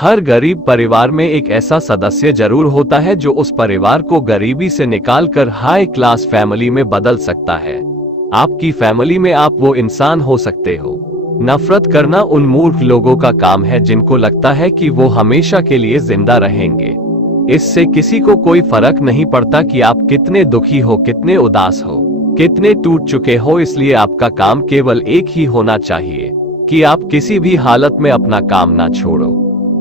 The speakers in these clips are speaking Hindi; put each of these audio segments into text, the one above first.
हर गरीब परिवार में एक ऐसा सदस्य जरूर होता है जो उस परिवार को गरीबी से निकालकर हाई क्लास फैमिली में बदल सकता है। आपकी फैमिली में आप वो इंसान हो सकते हो। नफरत करना उन मूर्ख लोगों का काम है जिनको लगता है कि वो हमेशा के लिए जिंदा रहेंगे। इससे किसी को कोई फर्क नहीं पड़ता कि आप कितने दुखी हो, कितने उदास हो, कितने टूट चुके हो। इसलिए आपका काम केवल एक ही होना चाहिए कि आप किसी भी हालत में अपना काम ना छोड़ो।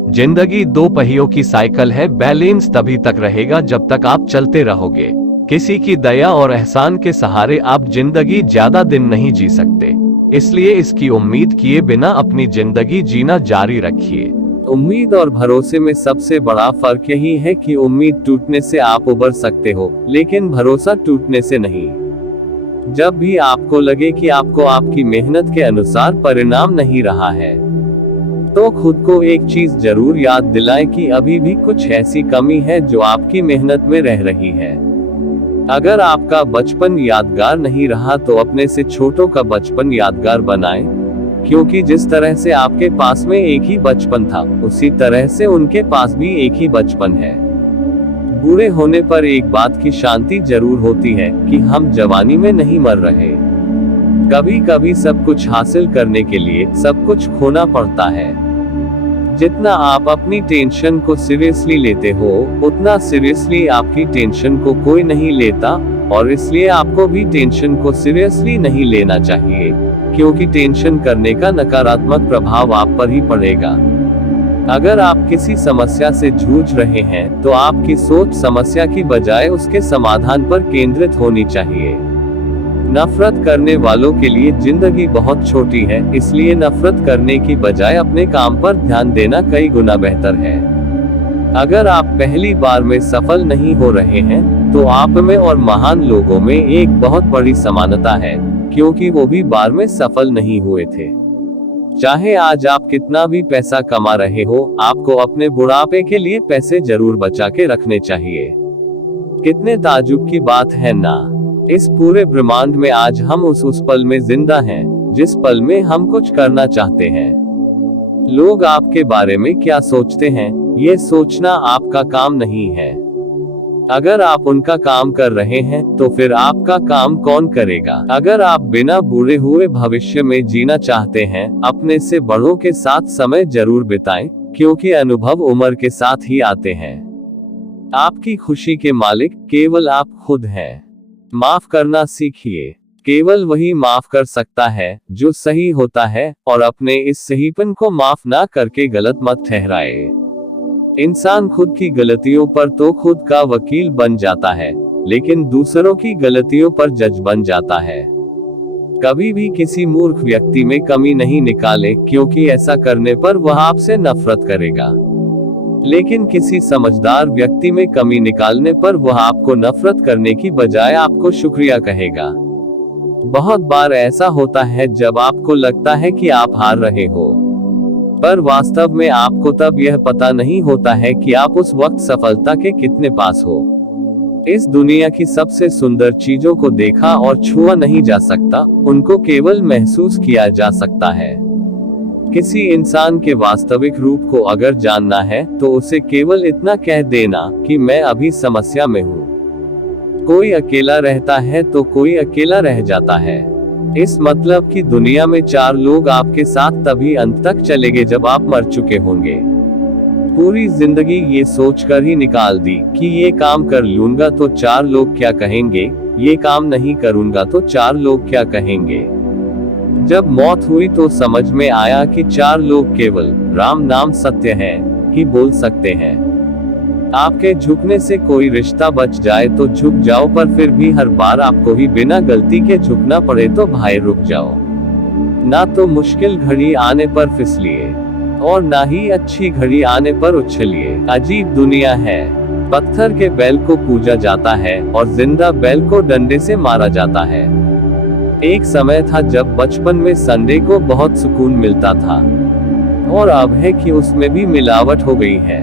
जिंदगी दो पहियों की साइकिल है, बैलेंस तभी तक रहेगा जब तक आप चलते रहोगे। किसी की दया और एहसान के सहारे आप जिंदगी ज्यादा दिन नहीं जी सकते, इसलिए इसकी उम्मीद किए बिना अपनी जिंदगी जीना जारी रखिए। उम्मीद और भरोसे में सबसे बड़ा फर्क यही है कि उम्मीद टूटने से आप उबर सकते हो, लेकिन भरोसा टूटने से नहीं। जब भी आपको लगे कि आपको आपकी मेहनत के अनुसार परिणाम नहीं रहा है, तो खुद को एक चीज जरूर याद दिलाएं कि अभी भी कुछ ऐसी कमी है जो आपकी मेहनत में रह रही है। अगर आपका बचपन यादगार नहीं रहा तो अपने से छोटों का बचपन यादगार बनाएं, क्योंकि जिस तरह से आपके पास में एक ही बचपन था, उसी तरह से उनके पास भी एक ही बचपन है। बूढ़े होने पर एक बात की शांति जरूर होती है कि हम जवानी में नहीं मर रहे। कभी कभी सब कुछ हासिल करने के लिए सब कुछ खोना पड़ता है। जितना आप अपनी टेंशन को सीरियसली लेते हो, उतना सीरियसली आपकी टेंशन को कोई नहीं लेता, और इसलिए आपको भी टेंशन को सीरियसली नहीं लेना चाहिए, क्योंकि टेंशन करने का नकारात्मक प्रभाव आप पर ही पड़ेगा। अगर आप किसी समस्या से जूझ रहे हैं तो आपकी सोच समस्या की बजाय उसके समाधान पर केंद्रित होनी चाहिए। नफरत करने वालों के लिए जिंदगी बहुत छोटी है, इसलिए नफरत करने की बजाय अपने काम पर ध्यान देना कई गुना बेहतर है। अगर आप पहली बार में सफल नहीं हो रहे हैं, तो आप में और महान लोगों में एक बहुत बड़ी समानता है, क्योंकि वो भी बार में सफल नहीं हुए थे। चाहे आज आप कितना भी पैसा कमा रहे हो, आपको अपने बुढ़ापे के लिए पैसे जरूर बचा के रखने चाहिए। कितने ताज्जुब की बात है ना। इस पूरे ब्रह्मांड में आज हम उस पल में जिंदा हैं, जिस पल में हम कुछ करना चाहते हैं। लोग आपके बारे में क्या सोचते हैं, ये सोचना आपका काम नहीं है। अगर आप उनका काम कर रहे हैं, तो फिर आपका काम कौन करेगा। अगर आप बिना बूढ़े हुए भविष्य में जीना चाहते हैं, अपने से बड़ों के साथ समय जरूर बिताएं, क्योंकि अनुभव उम्र के साथ ही आते हैं। आपकी खुशी के मालिक केवल आप खुद हैं। माफ करना सीखिए। केवल वही माफ कर सकता है जो सही होता है, और अपने इस सहीपन को माफ ना करके गलत मत ठहराए। इंसान खुद की गलतियों पर तो खुद का वकील बन जाता है, लेकिन दूसरों की गलतियों पर जज बन जाता है। कभी भी किसी मूर्ख व्यक्ति में कमी नहीं निकाले, क्योंकि ऐसा करने पर वह आपसे नफरत करेगा। लेकिन किसी समझदार व्यक्ति में कमी निकालने पर वह आपको नफरत करने की बजाय आपको शुक्रिया कहेगा। बहुत बार ऐसा होता है जब आपको लगता है कि आप हार रहे हो, पर वास्तव में आपको तब यह पता नहीं होता है कि आप उस वक्त सफलता के कितने पास हो। इस दुनिया की सबसे सुंदर चीजों को देखा और छुआ नहीं जा सकता, उनको केवल महसूस किया जा सकता है। किसी इंसान के वास्तविक रूप को अगर जानना है, तो उसे केवल इतना कह देना कि मैं अभी समस्या में हूँ। कोई अकेला रहता है तो कोई अकेला रह जाता है। इस मतलब कि दुनिया में 4 लोग आपके साथ तभी अंत तक चलेंगे जब आप मर चुके होंगे। पूरी जिंदगी ये सोचकर ही निकाल दी कि ये काम कर लूंगा तो 4 लोग क्या कहेंगे, ये काम नहीं करूंगा तो 4 लोग क्या कहेंगे। जब मौत हुई तो समझ में आया कि 4 लोग केवल राम नाम सत्य है ही बोल सकते हैं। आपके झुकने से कोई रिश्ता बच जाए तो झुक जाओ, पर फिर भी हर बार आपको ही बिना गलती के झुकना पड़े तो भाई रुक जाओ। ना तो मुश्किल घड़ी आने पर फिसलिए, और ना ही अच्छी घड़ी आने पर उछलिए। अजीब दुनिया है। पत्थर के बैल को पूजा जाता है और जिंदा बैल को डंडे से मारा जाता है। एक समय था जब बचपन में संडे को बहुत सुकून मिलता था, और अब है कि उसमें भी मिलावट हो गई है।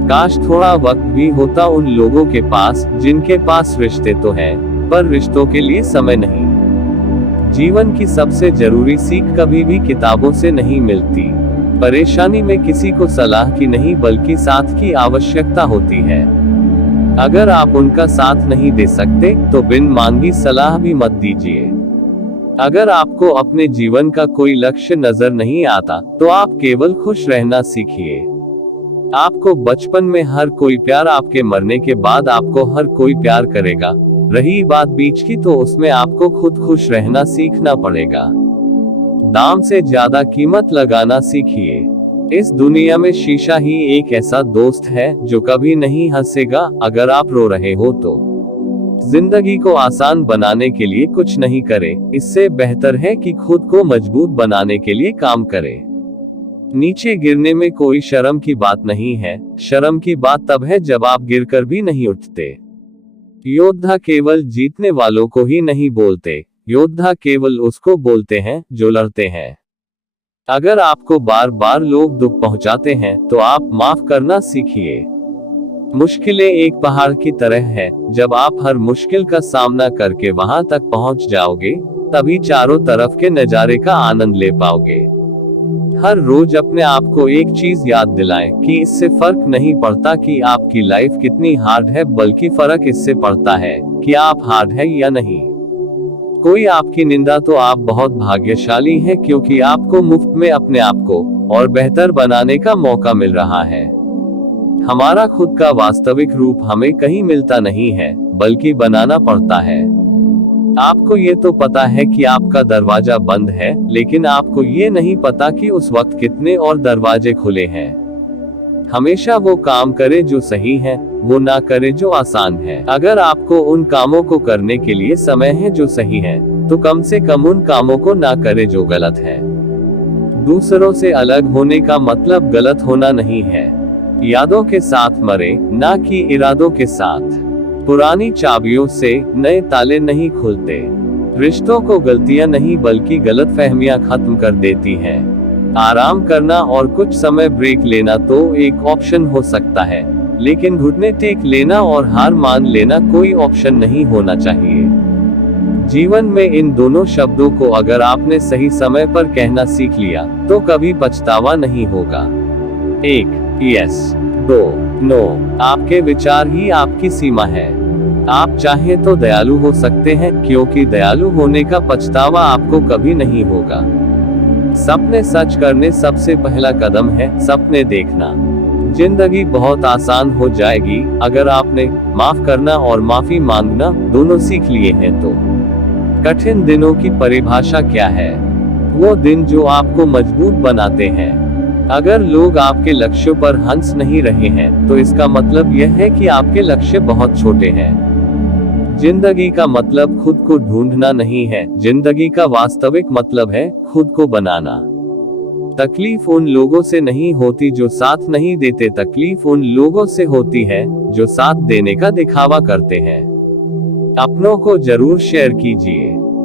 काश थोड़ा वक्त भी होता उन लोगों के पास जिनके पास रिश्ते तो हैं, पर रिश्तों के लिए समय नहीं। जीवन की सबसे जरूरी सीख कभी भी किताबों से नहीं मिलती, परेशानी में किसी को सलाह की नहीं बल्कि साथ की आवश्यकता होती है। अगर आप उनका साथ नहीं दे सकते तो बिन मांगी सलाह भी मत दीजिए। अगर आपको अपने जीवन का कोई लक्ष्य नजर नहीं आता तो आप केवल खुश रहना सीखिए। आपको बचपन में हर कोई प्यार, आपके मरने के बाद आपको हर कोई प्यार करेगा। रही बात बीच की तो उसमें आपको खुद खुश रहना सीखना पड़ेगा। दाम से ज्यादा कीमत लगाना सीखिए। इस दुनिया में शीशा ही एक ऐसा दोस्त है जो कभी नहीं हंसेगा अगर आप रो रहे हो तो। जिंदगी को आसान बनाने के लिए कुछ नहीं करें, इससे बेहतर है कि खुद को मजबूत बनाने के लिए काम करें। नीचे गिरने में कोई शर्म की बात नहीं है, शर्म की बात तब है जब आप गिरकर भी नहीं उठते। योद्धा केवल जीतने वालों को ही नहीं बोलते, योद्धा केवल उसको बोलते हैं जो लड़ते हैं। अगर आपको बार बार लोग दुख पहुंचाते हैं तो आप माफ करना सीखिए। मुश्किलें एक पहाड़ की तरह है, जब आप हर मुश्किल का सामना करके वहां तक पहुंच जाओगे तभी चारों तरफ के नजारे का आनंद ले पाओगे। हर रोज अपने आप को एक चीज याद दिलाएं कि इससे फर्क नहीं पड़ता कि आपकी लाइफ कितनी हार्ड है, बल्कि फर्क इससे पड़ता है कि आप हार्ड है या नहीं। कोई आपकी निंदा तो आप बहुत भाग्यशाली हैं, क्योंकि आपको मुफ्त में अपने आप को और बेहतर बनाने का मौका मिल रहा है। हमारा खुद का वास्तविक रूप हमें कहीं मिलता नहीं है, बल्कि बनाना पड़ता है। आपको ये तो पता है कि आपका दरवाजा बंद है, लेकिन आपको ये नहीं पता कि उस वक्त कितने और दरवाजे खुले हैं। हमेशा वो काम करे जो सही है, वो ना करे जो आसान है। अगर आपको उन कामों को करने के लिए समय है जो सही है, तो कम से कम उन कामों को ना करे जो गलत है। दूसरों से अलग होने का मतलब गलत होना नहीं है। यादों के साथ मरे, ना कि इरादों के साथ। पुरानी चाबियों से नए ताले नहीं खुलते। रिश्तों को गलतियां नहीं बल्कि गलतफहमियां खत्म कर देती हैं। आराम करना और कुछ समय ब्रेक लेना तो एक ऑप्शन हो सकता है, लेकिन घुटने टेक लेना और हार मान लेना कोई ऑप्शन नहीं होना चाहिए। जीवन में इन दोनों शब्दों को अगर आपने सही समय पर कहना सीख लिया तो कभी पछतावा नहीं होगा। 1 यस, 2 नो। आपके विचार ही आपकी सीमा है। आप चाहें तो दयालु हो सकते हैं, क्योंकि दयालु होने का पछतावा आपको कभी नहीं होगा। सपने सच करने सबसे पहला कदम है सपने देखना। जिंदगी बहुत आसान हो जाएगी अगर आपने माफ करना और माफी मांगना दोनों सीख लिए हैं तो। कठिन दिनों की परिभाषा क्या है? वो दिन जो आपको मजबूत बनाते हैं। अगर लोग आपके लक्ष्यों पर हंस नहीं रहे हैं तो इसका मतलब यह है कि आपके लक्ष्य बहुत छोटे हैं। जिंदगी का मतलब खुद को ढूंढना नहीं है, जिंदगी का वास्तविक मतलब है खुद को बनाना। तकलीफ उन लोगों से नहीं होती जो साथ नहीं देते, तकलीफ उन लोगों से होती है जो साथ देने का दिखावा करते हैं। अपनों को जरूर शेयर कीजिए।